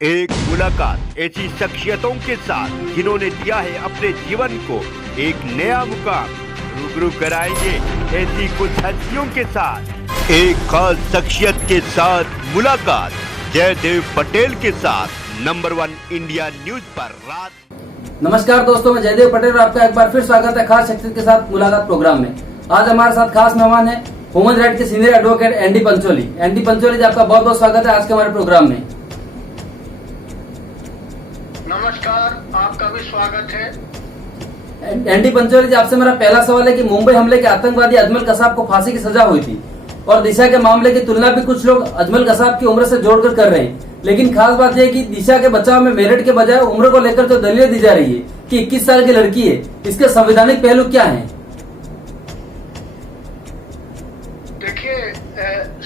एक मुलाकात ऐसी शख्सियतों के साथ जिन्होंने दिया है अपने जीवन को एक नया मुकाम। रूबरू कराएंगे ऐसी कुछ हस्तियों के साथ एक खास शख्सियत के साथ मुलाकात जयदेव पटेल के साथ नंबर 1 इंडिया न्यूज पर रात। नमस्कार दोस्तों, मैं जयदेव पटेल और आपका एक बार फिर स्वागत है खास शख्सियत के साथ मुलाकात प्रोग्राम में। आज हमारे साथ खास मेहमान है ह्यूमन राइट के senior advocate ND Pancholi. ND Pancholi ji, आपका बहुत बहुत स्वागत है आज के हमारे प्रोग्राम में। नमस्कार, आपका भी स्वागत है। एनडी पंचोली जी, आपसे मेरा पहला सवाल है कि मुंबई हमले के आतंकवादी अजमल कसाब को फांसी की सजा हुई थी और दिशा के मामले की तुलना भी कुछ लोग अजमल कसाब की उम्र से जोड़कर कर रहे हैं, लेकिन खास बात यह है कि दिशा के बचाव में मेरिट के बजाय उम्र को लेकर जो दलीलें दी जा रही है कि 21 साल की लड़की है, इसके संवैधानिक पहलू क्या हैं? देखिए,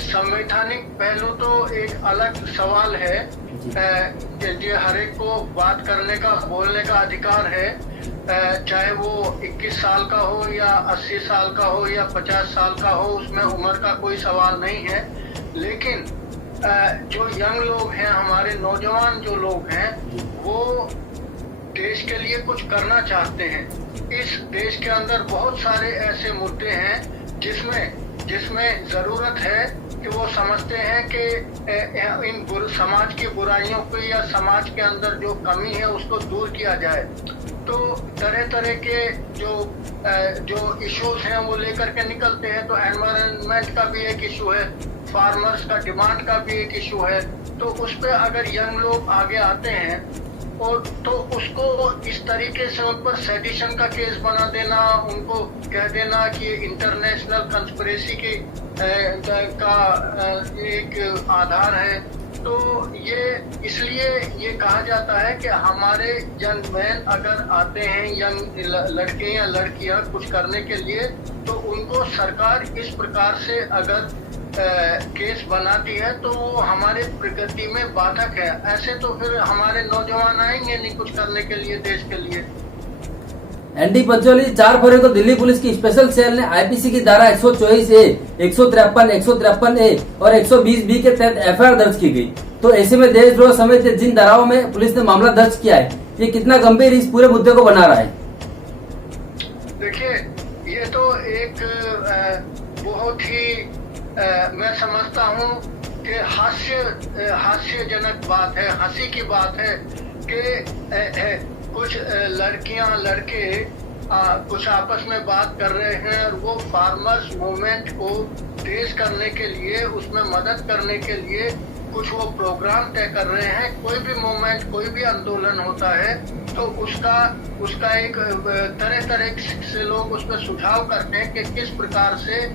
संवैधानिक पहलू तो एक अलग सवाल है कि हर एक को बात करने का, बोलने का अधिकार है, चाहे वो 21 साल का हो या 80 साल का हो या 50 साल का हो, उसमें उम्र का कोई सवाल नहीं है। लेकिन जो यंग लोग हैं, हमारे नौजवान जो लोग हैं, वो देश के लिए कुछ करना चाहते हैं। इस देश के अंदर बहुत सारे ऐसे मुद्दे हैं जिसमें जरूरत है कि वो समझते हैं कि इन समाज की बुराइयों को या समाज के अंदर जो कमी है उसको दूर किया जाए। तो तरह तरह के जो इश्यूज हैं वो लेकर के निकलते हैं। तो एनवायरनमेंट का भी एक इशू है, फार्मर्स का डिमांड का भी एक इशू है। तो उस पर अगर यंग लोग आगे आते हैं और तो उसको इस तरीके से उन पर सेडिशन का केस बना देना, उनको कह देना कि इंटरनेशनल कंस्पिरेसी का एक आधार है। तो ये इसलिए ये कहा जाता है कि हमारे यंग मैन अगर आते हैं, यंग लड़के या लड़कियां कुछ करने के लिए, तो उनको सरकार इस प्रकार से अगर केस बनाती है तो वो हमारे प्रगति में बाधक है। ऐसे तो फिर हमारे नौजवान आएंगे नहीं कुछ करने के लिए देश के लिए। एनडी पंचोली, 4 फरवरी को दिल्ली पुलिस की स्पेशल सेल ने आईपीसी की धारा 124A, 153, 153A और 120B के तहत एफआईआर दर्ज की गई। तो ऐसे में देशद्रोह समेत जिन धाराओं में पुलिस ने मामला दर्ज किया है, ये कितना गंभीर इस पूरे मुद्दे को बना रहा है? देखिए, ये तो एक बहुत ही मैं समझता हूँ कि हास्यजनक बात है, हंसी की बात है कि कुछ लड़कियां लड़के कुछ आपस में बात कर रहे हैं और वो फार्मर्स मूवमेंट को तेज करने के लिए, उसमें मदद करने के लिए कुछ वो प्रोग्राम तय कर रहे हैं। कोई भी मूवमेंट, कोई भी आंदोलन होता है तो उसका एक तरह तरह से लोग उस पर सुझाव करते हैं कि किस प्रकार से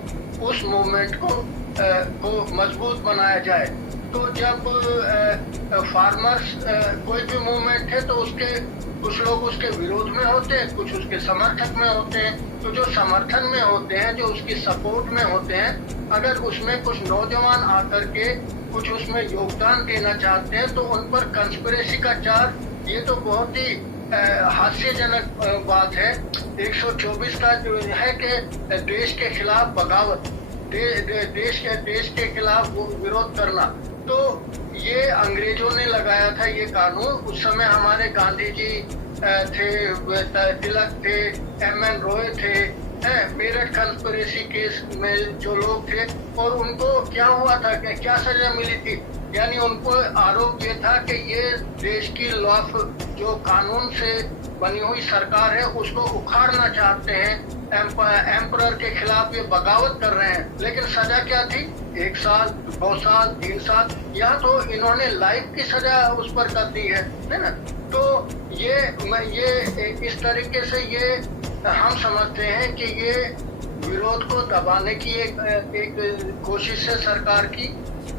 उस मूवमेंट को मजबूत बनाया जाए। तो जब फार्मर्स कोई भी मूवमेंट है तो उसके कुछ लोग उसके विरोध में होते हैं, कुछ उसके समर्थक में होते हैं। तो जो समर्थन में होते हैं, जो उसकी सपोर्ट में होते हैं, अगर उसमें कुछ नौजवान आकर के कुछ उसमें योगदान देना चाहते हैं तो उन पर कंस्पिरेसी का चार्ज, ये तो बहुत ही हास्यजनक बात है। 124 का जो है कि देश के खिलाफ बगावत, देश के खिलाफ विरोध करना, तो ये अंग्रेजों ने लगाया था ये कानून। उस समय हमारे गांधी जी थे, तिलक थे, MN रॉय थे, मेरठ कंस्पिरेसी केस में जो लोग थे, और उनको क्या हुआ था, क्या सजा मिली थी? यानी उनको आरोप ये था कि ये देश की लॉ, जो कानून से बनी हुई सरकार है, उसको उखाड़ना चाहते हैं, एम्परर के खिलाफ ये बगावत कर रहे हैं। लेकिन सजा क्या थी? 1 साल, 2 साल, 3 साल, या तो इन्होंने लाइफ की सजा उस पर कर दी है ना? तो ये इस तरीके से ये हम समझते हैं कि ये विरोध को दबाने की एक कोशिश है सरकार की,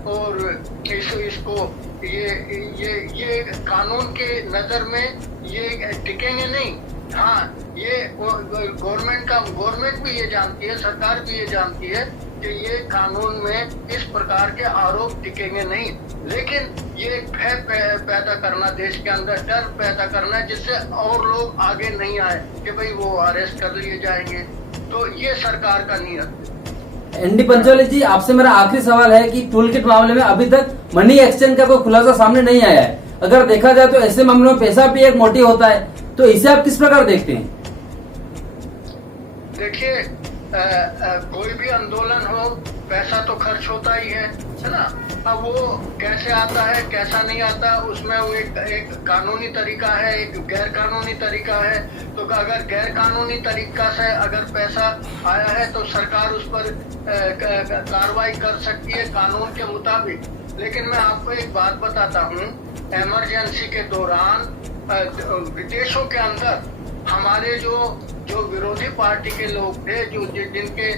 और इसको ये कानून के नजर में ये टिकेंगे नहीं। हाँ, ये गवर्नमेंट भी ये जानती है, सरकार भी ये जानती है कि ये कानून में इस प्रकार के आरोप टिकेंगे नहीं। लेकिन ये भय पैदा करना, देश के अंदर डर पैदा करना, जिससे और लोग आगे नहीं आए कि भाई वो अरेस्ट कर लिए जाएंगे। तो ये सरकार का नियत। एनडी पंचोली जी, आपसे मेरा आखिरी सवाल है कि टूल किट मामले में अभी तक मनी एक्सचेंज का कोई खुलासा सामने नहीं आया है। अगर देखा जाए तो ऐसे मामलों में पैसा भी एक मोटिव होता है, तो इसे आप किस प्रकार देखते हैं? देखिए, कोई भी आंदोलन हो पैसा तो खर्च होता ही है ना। अब वो कैसे आता है कैसा नहीं आता, उसमें वो एक कानूनी तरीका है, एक गैर कानूनी तरीका है। तो अगर गैर कानूनी तरीका से अगर पैसा आया है तो सरकार उस पर कार्रवाई कर सकती है कानून के मुताबिक। लेकिन मैं आपको एक बात बताता हूँ, इमरजेंसी के दौरान विदेशों के अंदर हमारे जो विरोधी पार्टी के लोग थे, जिनके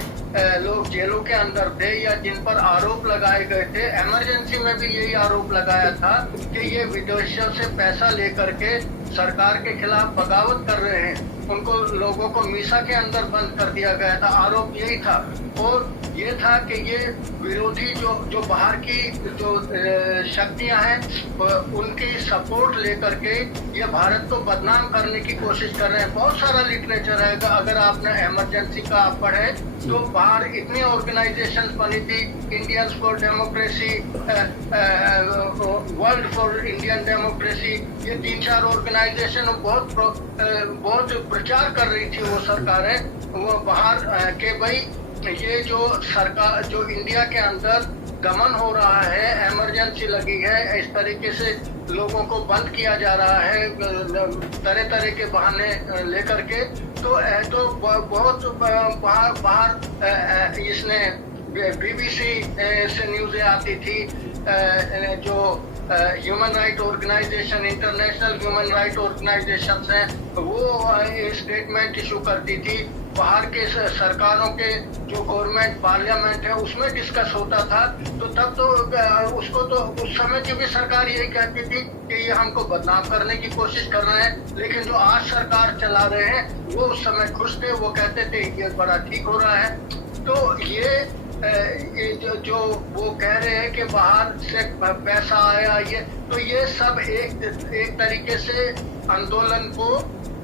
लोग जेलों के अंदर थे या जिन पर आरोप लगाए गए थे, इमरजेंसी में भी यही आरोप लगाया था कि ये विदेशों से पैसा लेकर के सरकार के खिलाफ बगावत कर रहे हैं। उनको लोगों को मीसा के अंदर बंद कर दिया गया था, आरोप यही था। और ये था कि ये विरोधी जो बाहर की जो शक्तियां हैं उनकी सपोर्ट लेकर के ये भारत को बदनाम करने की कोशिश कर रहे हैं। बहुत सारा लिटरेचर है, अगर आपने इमरजेंसी का आप पढ़े तो बाहर इतनी ऑर्गेनाइजेशन बनी थी, Indians for democracy, world for Indian democracy, ये 3-4 ऑर्गेनाइजेशन बहुत प्रचार कर रही थी वो सरकारें, वो बाहर के भाई ये जो सरकार जो इंडिया के अंदर दमन हो रहा है, इमरजेंसी लगी है, इस तरीके से लोगों को बंद किया जा रहा है तरह तरह के बहाने लेकर के, तो बहुत बाहर इसने BBC से न्यूज़ें आती थी, जो human right organisation, international human right organisation हैं, वो स्टेटमेंट इशू करती थी। बाहर के सरकारों के जो गवर्नमेंट पार्लियामेंट है उसमें डिस्कस होता था, तो तब तो उसको तो उस समय की भी सरकार यही कहती थी कि ये हमको बदनाम करने की कोशिश कर रहे हैं। लेकिन जो आज सरकार चला रहे हैं वो उस समय खुश थे, वो कहते थे ये बड़ा ठीक हो रहा है। तो ये जो वो कह रहे हैं कि बाहर से पैसा आया, ये सब एक तरीके से आंदोलन को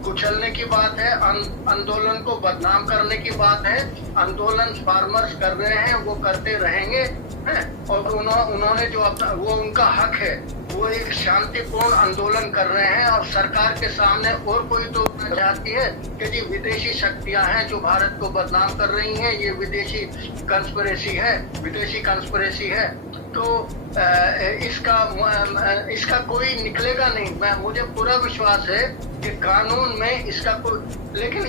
कुचलने की बात है, आंदोलन को बदनाम करने की बात है। आंदोलन फार्मर्स कर रहे हैं, वो करते रहेंगे हैं, और उन्होंने जो अपना वो उनका हक है, वो एक शांतिपूर्ण आंदोलन कर रहे हैं। और सरकार के सामने और कोई तो चाहती है कि जी विदेशी शक्तियां हैं जो भारत को बदनाम कर रही हैं, ये विदेशी कंस्पिरेसी है। तो इसका कोई निकलेगा नहीं। मुझे पूरा विश्वास है कि कानून में इसका कोई, लेकिन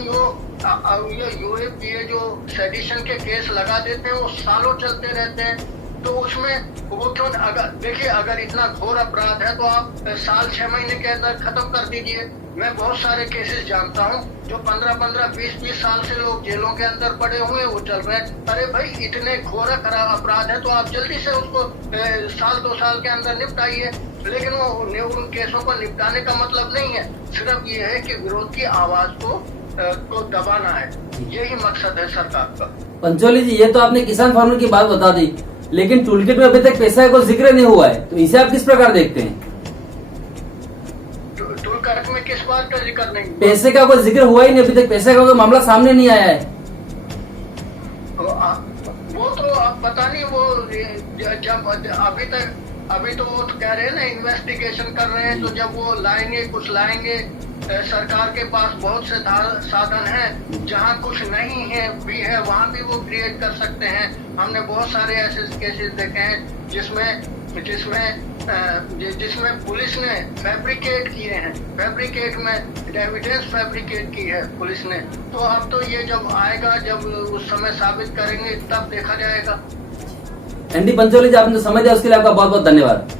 ये जो सेडिशन के केस लगा देते हैं वो सालों चलते रहते हैं। तो उसमें वो क्यों, अगर देखिए अगर इतना घोर अपराध है तो आप साल 6 महीने के अंदर खत्म कर दीजिए। मैं बहुत सारे केसेस जानता हूँ जो 15-15, 20-20 साल से लोग जेलों के अंदर पड़े हुए वो चल रहे हैं। अरे भाई इतने घोर अपराध है तो आप जल्दी से उसको 1-2 साल के अंदर निपटाइए। लेकिन वो उन केसों को निपटाने का मतलब नहीं है, सिर्फ ये है कि विरोध की आवाज को दबाना है, यही मकसद है सरकार का। पंचोली जी, ये तो आपने किसान फार्मर की बात बता दी, लेकिन टूलकिट में अभी तक पैसा का जिक्र नहीं हुआ है, तो इसे आप किस प्रकार देखते हैं? टूलकिट में किस बात का जिक्र नहीं? पैसे का कोई जिक्र हुआ ही नहीं अभी तक, पैसे का कोई मामला सामने नहीं आया है। वो तो अब पता नहीं, वो जब अभी तो वो तो कह रहे हैं ना इन्वेस्टिगेशन कर रहे हैं, तो जब वो कुछ लाएंगे, सरकार के पास बहुत से साधन हैं, जहाँ कुछ नहीं है भी है वहाँ भी वो क्रिएट कर सकते हैं। हमने बहुत सारे ऐसे केसेस देखे हैं जिसमें पुलिस ने फैब्रिकेट किए हैं, फैब्रिकेट में एविडेंस फैब्रिकेट की है पुलिस ने। तो अब तो ये जब आएगा, जब उस समय साबित करेंगे तब देखा जाएगा। एनडी पंचोली जी, आपने समय दिया उसके लिए आपका बहुत बहुत धन्यवाद।